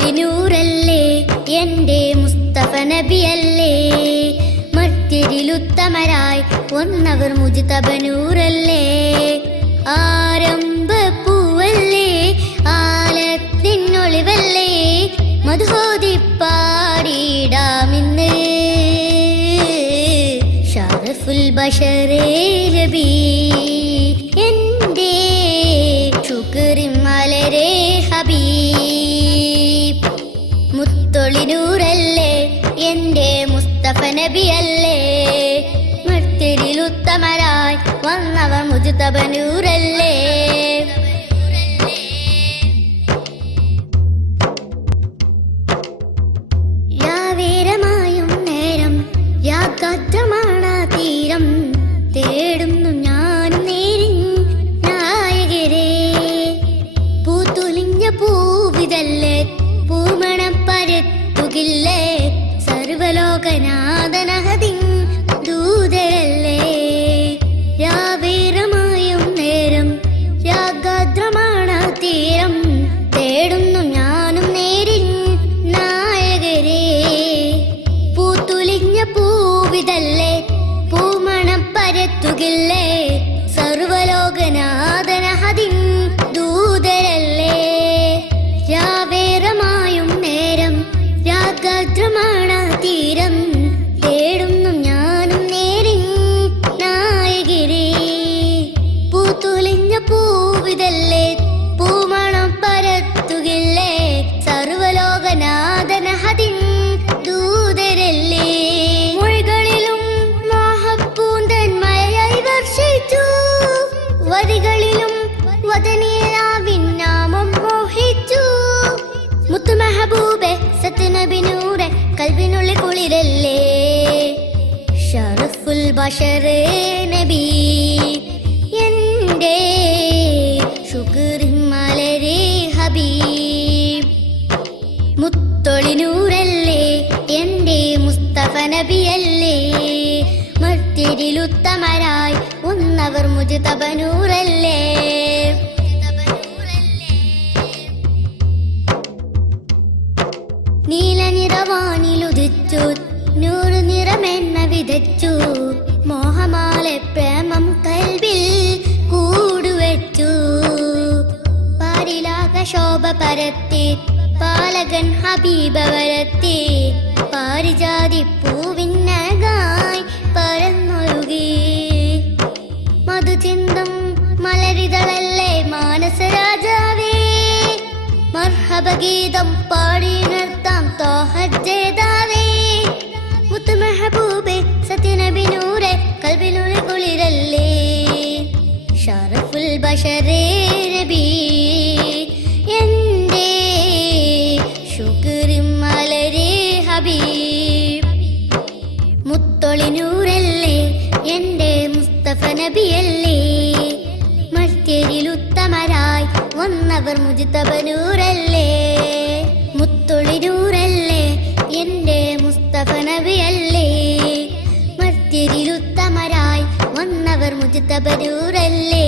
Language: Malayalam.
മുത്തൊളിനൂറല്ലേ എൻ്റെ മുസ്തഫ നബിയല്ലേ മർത്യരിലുത്തമരായി വന്നവർ മുജ്തബ നൂറല്ലേ ആരംഭ പൂവല്ലേ ആലത്തിനൊളിവല്ലേ മധുഹോദി പാടിടാമിന്ന് ഷറഫുൽ ബശറേ നബി എൻ്റെ ശുക്രിൻ മലരേ ഹബീബ് മുത്തൊളിനൂറല്ലേ എൻ്റെ മുസ്തഫ നബിയല്ലേ മർത്യരിലുത്തമരായി വന്നവർ മുജ്തബ നൂറല്ലേ യാവേരമായും നേരം യാഗാദ്രമാണ് തീരം തേടുന്നു ഞാനും നേരിൻ നായകരെ പൂത്തുലിഞ്ഞ പൂവിതല്ലേ പൂമണം പരത്തുകില്ലേ സർവലോകനാഥനഹതിൻ ദൂതരല്ലേ യാവേരമായും നേരം യാഗാദ്രമാണ് തീരം തേടുന്നു ഞാനും നേരിൻ നായകരെ പൂത്തുലിഞ്ഞ പൂവിതല്ലേ പൂമണം പരത്തുകില്ലേ സർവലോകനാഥനഹതിൻ ദൂതരല്ലേ യാവേരമായും നേരം യാഗാദ്രമാണ് തീരം തേടുന്നു ഞാനും നേരിൻ നായകരെ പൂത്തുലിഞ്ഞ പൂവിതല്ലേ പൂമണം പരത്തുകില്ലേ സർവലോകനാഥനഹതിൻ ദൂതരല്ലേ മൊഴികളിലും മോഹപ്പൂന്തന്മയായി വർഷിച്ചു വരികളിലും വദനീയാവിൻ നാമം മോഹിച്ചു മുത്തു മെഹബൂബെ സത്യനബി നൂറെ കൽബിനുള്ളിൽ കുളിരല്ലേ ഷറഫുൽ ബശറേ നബി എൻ്റെ ശുക്രിൻ മലരേ ഹബീബ് മുത്തൊളിനൂറല്ലേ എൻ്റെ മുസ്തഫ നബിയല്ലേ മർത്യരിലുത്തമരായി വന്നവർ മുജ്തബ നൂറല്ലേ നീലനിറവാനിലുദിച്ചു നൂറു നിറമെണ്ണ വിതച്ചു മോഹമാലെ പ്രേമം കൽബിൽ കൂടുവച്ചു പാരിലാക ശോഭ പരത്തി പാലകൻ ഹബീബ വരത്തി പാരിജാതി പൂവിനകായി പരന്നൊഴുകി മധുചിന്തം മലരിതളല്ലേ മാനസരാജാവേ മർഹബഗീതം പാടി നിർത്താം തോഹജേതാവേ മുത്തു മെഹബൂബെ സത്യനബി നൂറെ കൽബിനുള്ളിൽ കുളിരല്ലേ ഷറഫുൽ ബശറേ നബി എൻ്റെ ശുക്രിൻ മലരേ ഹബീബ് മുത്തൊളിനൂറല്ലേ എൻ്റെ മുസ്തഫ നബിയല്ലേ മർത്യരിലുത്തമരായി വന്നവർ മുജ്തബ നൂറല്ലേ മുത്തൊളിനൂറല്ലേ എൻ്റെ മുസ്തഫ നബിയല്ലേ മർത്യരിലുത്തമരായി വന്നവർ മുജ്തബ നൂറല്ലേ